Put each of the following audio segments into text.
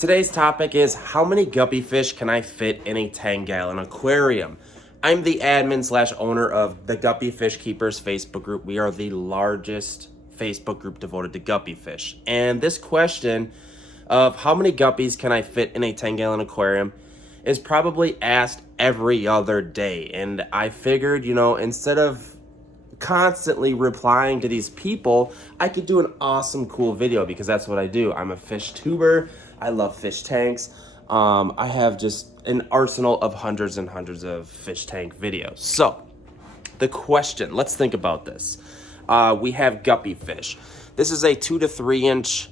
Today's topic is how many guppy fish can I fit in a 10-gallon aquarium? I'm the admin slash owner of the Guppy Fish Keepers Facebook group. We are the largest Facebook group devoted to guppy fish. And this question of how many guppies can I fit in a 10-gallon aquarium is probably asked every other day. And I figured, instead of constantly replying to these people, I could do an awesome, cool video because that's what I do. I'm a fish tuber. I love fish tanks. I have just an arsenal of hundreds and hundreds of fish tank videos. So the question, let's think about this. We have guppy fish. This is a 2 to 3 inch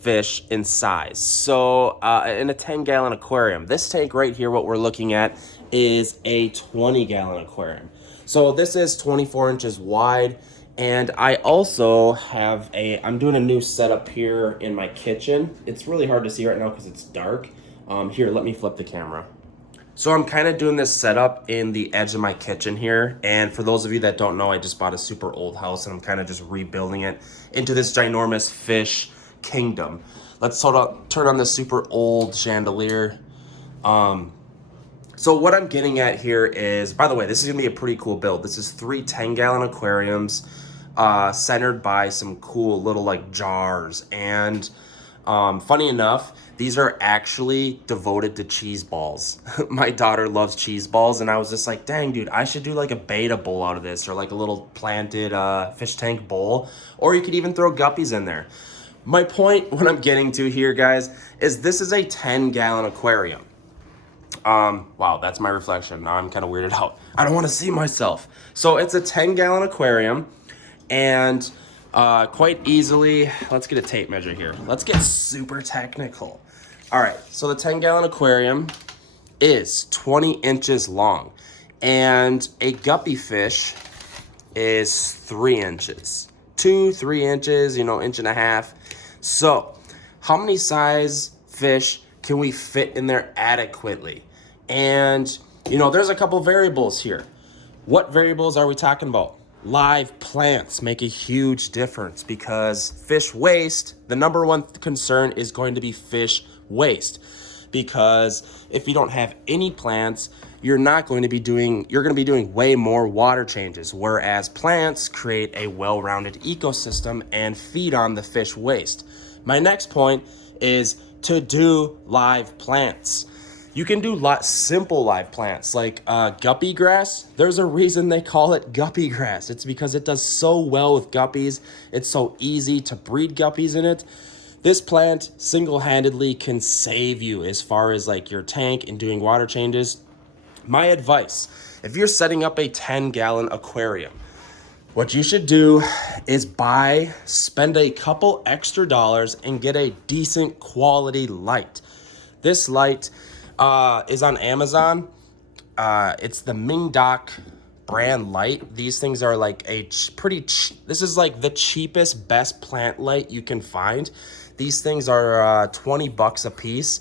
fish in size. So in a 10-gallon aquarium, this tank right here, what we're looking at is a 20-gallon aquarium. So this is 24 inches wide, and I also have I'm doing a new setup here in my kitchen. It's really hard to see right now because it's dark. Here, let me flip the camera. So I'm kind of doing this setup in the edge of my kitchen here, and for those of you that don't know, I just bought a super old house, and I'm kind of just rebuilding it into this ginormous fish kingdom. Let's turn on this super old chandelier. So what I'm getting at here is, by the way, this is gonna be a pretty cool build. This is 3 10-gallon aquariums centered by some cool little like jars. And funny enough, these are actually devoted to cheese balls. My daughter loves cheese balls, and I was just like, dang, dude, I should do like a beta bowl out of this, or like a little planted fish tank bowl, or you could even throw guppies in there. My point, what I'm getting to here, guys, is this is a 10-gallon aquarium. Wow, that's my reflection. Now I'm kind of weirded out. I don't want to see myself. So it's a 10-gallon aquarium, and quite easily, let's get a tape measure here. Let's get super technical. All right, so the 10-gallon aquarium is 20 inches long, and a guppy fish is 3 inches. 2-3 inches, inch and a half. So how many size fish can we fit in there adequately? And there's a couple variables here. What variables are we talking about? Live plants make a huge difference, because fish waste, the number one concern is going to be fish waste, because if you don't have any plants, you're going to be doing way more water changes, whereas plants create a well-rounded ecosystem and feed on the fish waste. My next point is to do live plants. You can do simple live plants like guppy grass. There's a reason they call it guppy grass. It's because it does so well with guppies. It's so easy to breed guppies in it. This plant single-handedly can save you as far as like your tank and doing water changes. My advice, if you're setting up a 10-gallon aquarium, what you should do is spend a couple extra dollars and get a decent quality light. This light is on Amazon. It's the Mingdoc brand light. These things are like this is like the cheapest, best plant light you can find. These things are $20 a piece,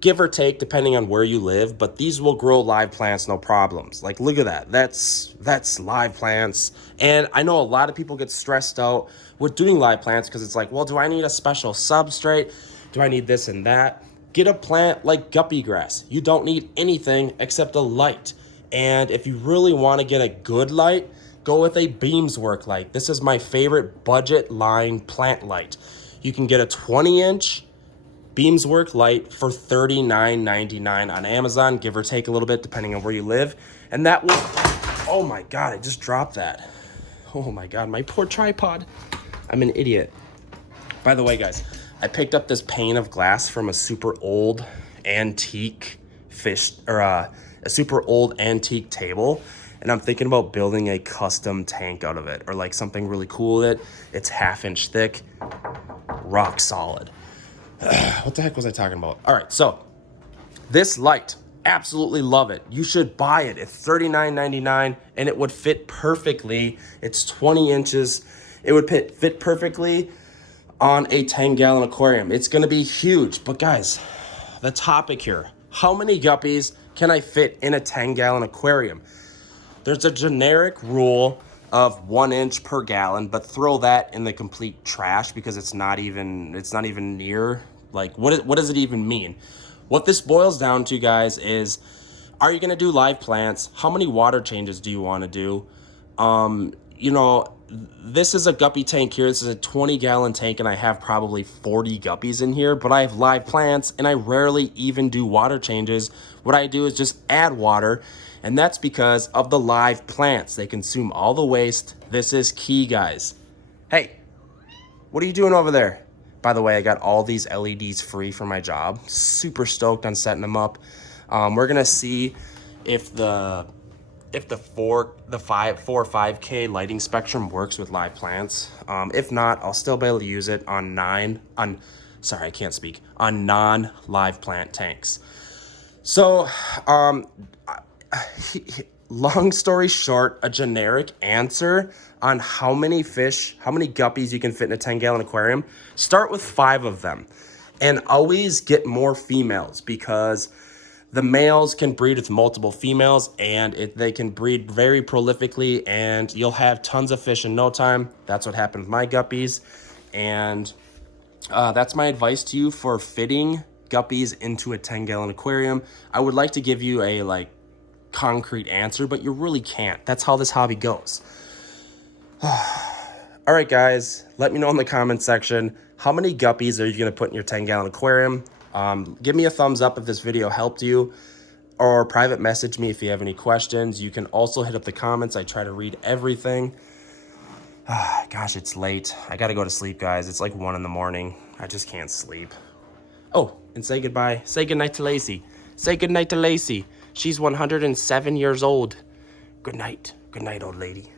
give or take, depending on where you live, but these will grow live plants, no problems. Like, look at that. That's live plants. And I know a lot of people get stressed out with doing live plants because it's like, well, do I need a special substrate? Do I need this and that? Get a plant like guppy grass. You don't need anything except a light. And if you really want to get a good light, go with a Beamswork light. This is my favorite budget line plant light. You can get a 20-inch Beamswork light for $39.99 on Amazon, give or take a little bit depending on where you live. And that will, oh my God, I just dropped that. Oh my God, my poor tripod. I'm an idiot. By the way, guys, I picked up this pane of glass from a super old antique a super old antique table. And I'm thinking about building a custom tank out of it, or like something really cool with it. It's 1/2 inch thick, rock solid. What the heck was I talking about? All right, so this light, absolutely love it. You should buy it. It's $39.99, and it would fit perfectly. It's 20 inches. It would fit perfectly on a 10-gallon aquarium. It's gonna be huge. But guys, the topic here, how many guppies can I fit in a 10-gallon aquarium? There's a generic rule of 1 inch per gallon, but throw that in the complete trash because it's not even near Like, what does it even mean? What this boils down to, guys, is are you going to do live plants? How many water changes do you want to do? You know, this is a guppy tank here. This is a 20-gallon tank, and I have probably 40 guppies in here, but I have live plants, and I rarely even do water changes. What I do is just add water, and that's because of the live plants. They consume all the waste. This is key, guys. Hey, what are you doing over there? By the way, I got all these LEDs free for my job. Super stoked on setting them up. We're gonna see if the 4 or 5K lighting spectrum works with live plants. If not, I'll still be able to use it on non-live plant tanks. So, long story short, a generic answer on how many guppies you can fit in a 10-gallon aquarium, start with 5 of them. And always get more females, because the males can breed with multiple females, and they can breed very prolifically, and you'll have tons of fish in no time. That's what happened with my guppies. And that's my advice to you for fitting guppies into a 10-gallon aquarium. I would like to give you a concrete answer, but you really can't. That's how this hobby goes. All right, guys, let me know in the comment section, how many guppies are you going to put in your 10-gallon aquarium? Give me a thumbs up if this video helped you, or private message me if you have any questions. You can also hit up the comments. I try to read everything. Gosh, it's late. I got to go to sleep, guys. It's like 1 in the morning. I just can't sleep. Oh, and say goodbye. Say goodnight to Lacey. Say goodnight to Lacey. She's 107 years old. Good night. Good night, old lady.